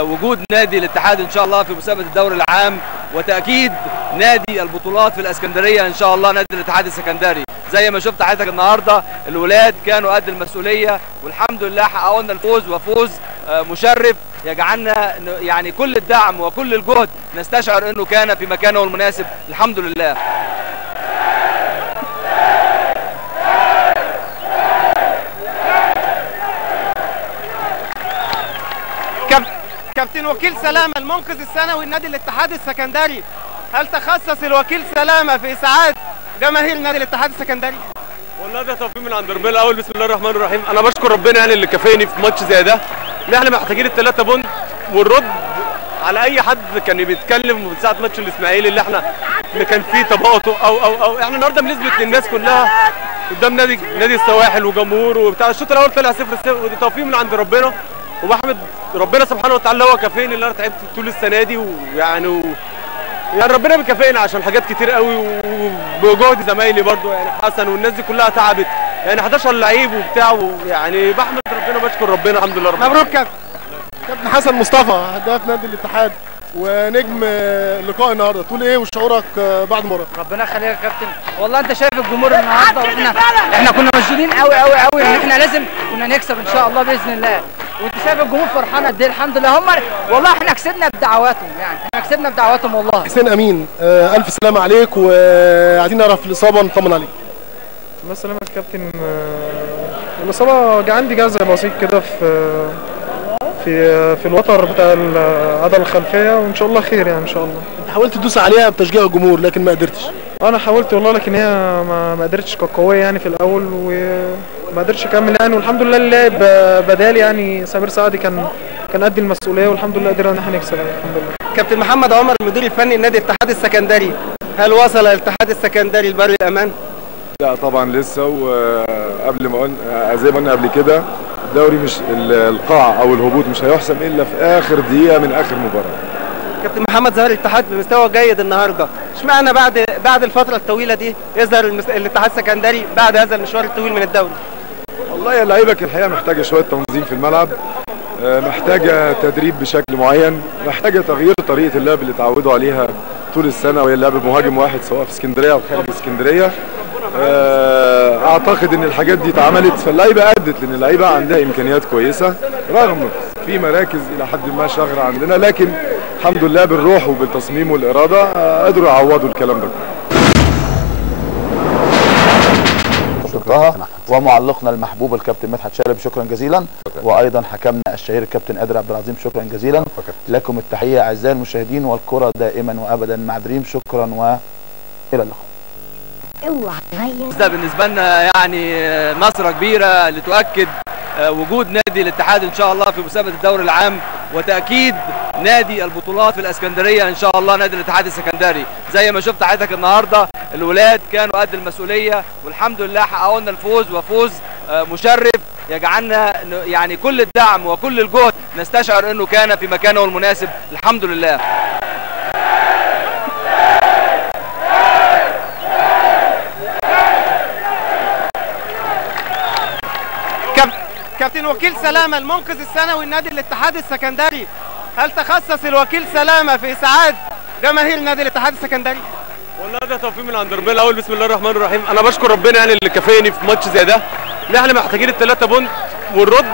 وجود نادي الاتحاد ان شاء الله في مسابقه الدوري العام، وتاكيد نادي البطولات في الاسكندريه ان شاء الله نادي الاتحاد السكندري. زي ما شفت حضرتك النهارده الولاد كانوا قد المسؤوليه، والحمد لله حققوا لنا الفوز، وفوز مشرف يجعلنا يعني كل الدعم وكل الجهد نستشعر انه كان في مكانه المناسب. الحمد لله. كابتن وكيل سلامه المنقذ السنوي لنادي الاتحاد السكندري، هل تخصص الوكيل سلامه في اسعاد جماهير نادي الاتحاد السكندري؟ والله ده توفيق من عند ربنا الاول. بسم الله الرحمن الرحيم. انا بشكر ربنا يعني اللي كافئني في ماتش زي ده، ان احنا محتاجين الثلاثه بونت ونرد على اي حد كان بيتكلم من ساعه ماتش الاسماعيلي اللي كان فيه تباطؤ او احنا النهارده بنثبت للناس كلها قدام نادي السواحل وجمهور وبتاع. الشوط الاول طلع 0-0 ودي توفيق من عند ربنا، وبحمد ربنا سبحانه وتعالى هو كافئني اللي انا تعبت طول السنه دي، ويعني ربنا بيكافئنا عشان حاجات كتير قوي، وبجهد زمايلي برضو يعني حسن والناس دي كلها تعبت يعني 11 لعيب وبتاع، يعني بحمد ربنا وبشكر ربنا الحمد لله. مبروك كابتن حسن مصطفى هداف نادي الاتحاد ونجم اللقاء النهارده، تقول ايه وشعورك بعد المباراه؟ ربنا يخليك يا كابتن. والله انت شايف الجمهور النهارده، واحنا كنا مشدودين قوي قوي قوي ان احنا لازم كنا نكسب ان شاء الله باذن الله، وانت شايف الجمهور فرحان قد ايه. الحمد لله والله احنا كسبنا بدعواتهم، يعني احنا كسبنا بدعواتهم والله. حسين امين الف سلامه عليك، وعايزين نعرف الاصابه ونطمن عليك. الله يسلمك يا كابتن. الاصابه عندي جزع بسيط كده في الوتر بتاع العضله الخلفيه، وان شاء الله خير يعني ان شاء الله. انت حاولت تدوس عليها بتشجيع الجمهور لكن ما قدرتش. انا حاولت والله، لكن هي ما قدرتش، كانت قويه يعني في الاول وما قدرتش اكمل يعني، والحمد لله اللاعب بدالي يعني سمير سعدي كان قد المسؤوليه، والحمد لله قدرنا ان احنا نكسب يعني الحمد لله. كابتن محمد عمر المدير الفني لنادي الاتحاد السكندري، هل وصل الاتحاد السكندري لبر الامان؟ لا طبعا لسه، وقبل ما قلنا زي ما قلنا قبل كده الدوري مش القاع او الهبوط مش هيحسم الا في اخر دقيقه من اخر مباراه. كابتن محمد ظهر الاتحاد بمستوى جيد النهارده، اشمعنى بعد الفتره الطويله دي يظهر الاتحاد السكندري بعد هذا المشوار الطويل من الدوري؟ والله اللعيبه الحقيقه محتاجه شويه تنظيم في الملعب، محتاجه تدريب بشكل معين، محتاجه تغيير طريقه اللعب اللي اتعودوا عليها طول السنه، وهي اللعب بمهاجم واحد سواء في اسكندريه او خارج اسكندريه. اعتقد ان الحاجات دي اتعملت، فاللعيبه ادت، لان اللعيبه عندها امكانيات كويسه رغم في مراكز الى حد ما شاغره عندنا، لكن الحمد لله بالروح وبالتصميم والاراده قدروا يعوضوا الكلام ده. شكرا. ومعلقنا المحبوب الكابتن مدحت شلبي شكرا جزيلا، وايضا حكمنا الشهير الكابتن قادر عبد العظيم شكرا جزيلا. لكم التحيه اعزائي المشاهدين، والكره دائما وابدا مع دريم. شكرا والى اللقاء. ده بالنسبه لنا يعني نصره كبيره لتؤكد وجود نادي الاتحاد ان شاء الله في مسابقه الدوري العام، وتاكيد نادي البطولات في الاسكندريه ان شاء الله نادي الاتحاد السكندري. زي ما شفت حضرتك النهارده الولاد كانوا قد المسؤوليه، والحمد لله حققوا لنا الفوز، وفوز مشرف يجعلنا يعني كل الدعم وكل الجهد نستشعر انه كان في مكانه المناسب. الحمد لله. كابتن وكيل سلامه المنقذ السنوي لنادي الاتحاد السكندري، هل تخصص الوكيل سلامه في اسعاد جماهير نادي الاتحاد السكندري؟ والله ده توفيق من عند ربنا الاول. بسم الله الرحمن الرحيم. انا بشكر ربنا يعني اللي كافئني في ماتش زي ده، ان احنا محتاجين الثلاثه بونت ونرد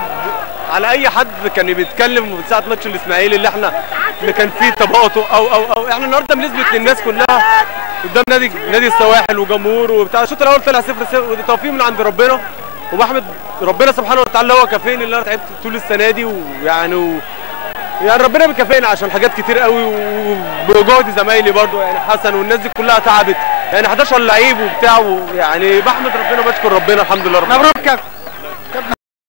على اي حد كان بيتكلم من ساعه ماتش الاسماعيلي اللي كان فيه تباطؤ او احنا النهارده بنثبت للناس كلها قدام نادي السواحل وجمهور وبتاع. الشوط الاول طلع 0-0 ودي توفيق من عند ربنا، وبحمد ربنا سبحانه وتعالى هو كافئني اللي انا تعبت طول السنه دي، ويعني ربنا بيكافئنا عشان حاجات كتير قوي، وبجهد زمايلي برضو يعني حسن والناس دي كلها تعبت يعني 11 لعيب وبتاع، يعني بحمد ربنا وبشكر ربنا الحمد لله. مبروك كابتن.